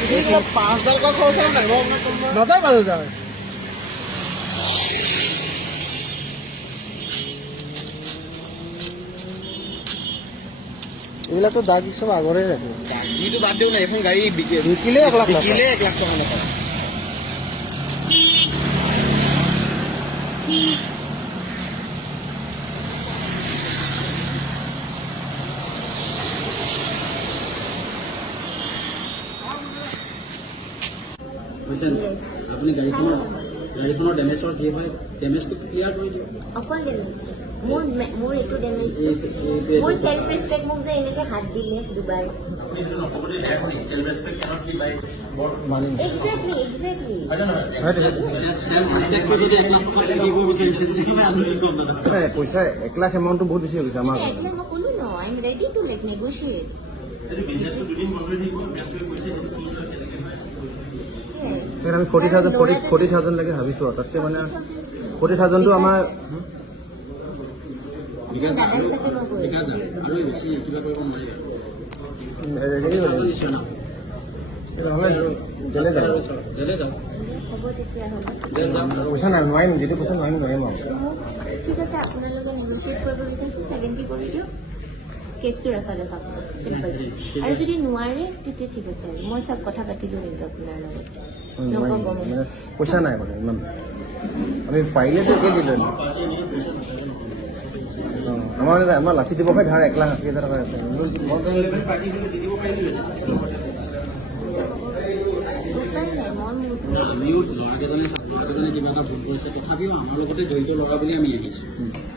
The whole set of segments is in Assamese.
5,000 का खर्च है ना नजाय बाजू যায় এইবিলাক তো দাগ সব আগৰে ৰাখে ये तो बात देऊ ना এখন গাড়ী বিকিলে 1 লাখ বিকিলে 1 লাখ টাকা পায় বুঝছেন আপনি গাড়ীখনৰ ডেমেজৰ যি হয় ডেমেজটো ক্লিয়াৰ কৰি দিয়ক অকল ডেমেজ মোৰ এইটো ডেমেজ মোৰ সেলফ ৰেসপেক্ট মোক যে এনেকে হাত দিলে দুবাৰ এক্স্যাক্টলি পইচা 1 লাখ এমাউন্টটো বহুত বেছি হৈ গৈছে আমাৰ মই ক'লো ন I am ready to like negotiate আমি 40,000 লাগে ভাবিছো তাতকে মানে 40,000 টো আমাৰ আৰু বেছি কিবা কৰিব নোৱাৰি পইচা নাই নোৱাৰিম যিটো পইচা নোৱাৰিম ঠিক আছে আপোনালোকে নেগোশিয়েট কৰিব বিচাৰিছে 70 কৰি দিওঁ কেছটো ৰাখালে পাব চিম্পল আৰু যদি নোৱাৰে তেতিয়া ঠিক আছে মই সব কথা পাতিলো কিন্তু আপোনাৰ লগত পইচা নাই মানে ইমান আমি পাৰিলে তো কে দিলো আমাৰ লাচি দিব পাই ধাৰ 1,80,000 টকা আছে আমিও ল'ৰাকেইজনে কিবা এটা ভুল কৰিছে তথাপিও আমাৰ লগতে জড়িত ল'ৰা বুলি আমি আহিছোঁ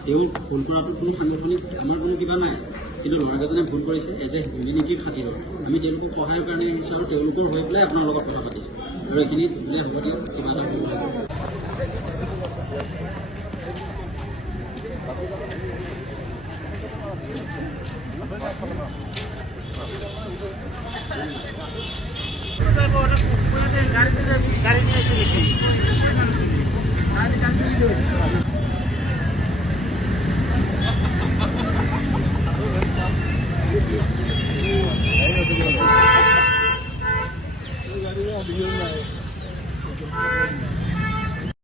তেওঁ ভুল কৰাটো কোনো সাংগঠনিক আমাৰ কোনো কিবা নাই কিন্তু ল'ৰাকেইজনে ভুল কৰিছে এজ এ কমিউনিটিৰ খাতিৰত আমি তেওঁলোকক সহায়ৰ কাৰণে আহিছোঁ আৰু তেওঁলোকৰ হৈ পেলাই আপোনাৰ লগত কথা পাতিছোঁ আৰু এইখিনি বোলে হ'ব দিয়ক কিবা এটা গাড়ি